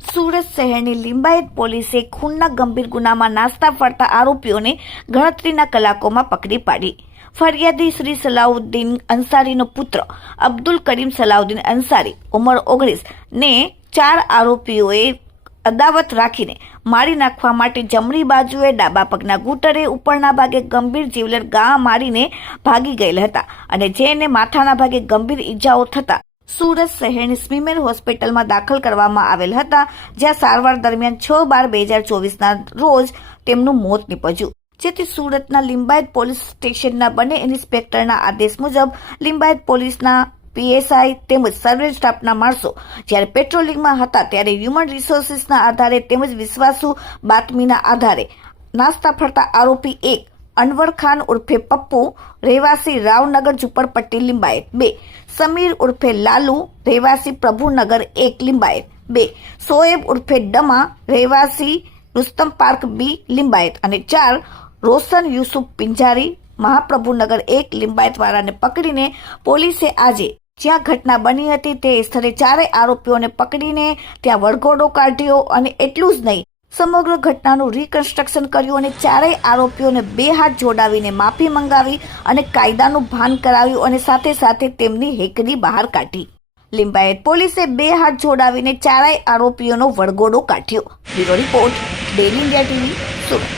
સુરત શહેરની લિંબાયત પોલીસે ખૂનના ગંભીર ગુનામાં નાસ્તા ફરતા આરોપીઓને ગણતરીના કલાકોમાં પકડી પાડી. ફરિયાદી શ્રી સલાઉદ્દીન અંસારીનો પુત્ર અબ્દુલ કરીમ સલાઉદ્દીન અંસારી, ઉંમર ઓગણીસ, ને ચાર આરોપીઓએ અદાવત રાખીને મારી નાખવા માટે જમણી બાજુએ ડાબા પગના ઘૂંટરે ઉપરના ભાગે ગંભીર જીવલેર ગા મારીને ભાગી ગયેલ હતા અને જેને માથાના ભાગે ગંભીર ઈજાઓ થતા સુરત શહેરની સ્મીમેર હોસ્પિટલમાં દાખલ કરવામાં આવેલ હતા, જ્યાં સારવાર દરમિયાન છ બાર બે હજાર ચોવીસના રોજ તેમનું મોત નીપજ્યું. જેથી સુરતના લિંબાયત પોલીસ સ્ટેશનના બંને ઇન્સ્પેક્ટરના આદેશ મુજબ લિંબાયત પોલીસના પીએસઆઈ તેમજ સર્વે સ્ટાફના માણસો જ્યારે પેટ્રોલિંગમાં હતા ત્યારે હ્યુમન રિસોર્સિસના આધારે તેમજ વિશ્વાસુ બાતમીના આધારે નાસ્તા ફરતા આરોપી એક અનવર ખાન ઉર્ફે પપ્પુ, રહેવાસી રાવનગર ઝુંપડપટ્ટી લિંબાયત. બે. સમીર ઉર્ફે લાલુ, રહેવાસી પ્રભુનગર એક લિંબાયત. બે. સોએબ ઉર્ફે ડમા, રહેવાસી રુસ્તમ પાર્ક બી લિંબાયત. અને ચાર, રોશન યુસુફ પિંજારી, મહાપ્રભુનગર એક લિંબાયત વાળાને પકડીને પોલીસે આજે જ્યાં ઘટના બની હતી તે સ્થળે ચારેય આરોપીઓને પકડીને ત્યાં વળઘોડો કાઢ્યો અને એટલું જ નહીં સમગ્ર ઘટનાનું રિકન્સ્ટ્રક્શન કર્યું અને ચારેય આરોપીઓને બે હાથ જોડાવીને માફી મંગાવી અને કાયદાનું ભાન કરાવ્યું અને સાથે સાથે તેમની હેકરી બહાર કાઢી. લિંબાયત પોલીસે બે હાથ જોડાવીને ચારેય આરોપીઓનો વળગોડો કાઢ્યો. Bureau report daily India TV, Surat.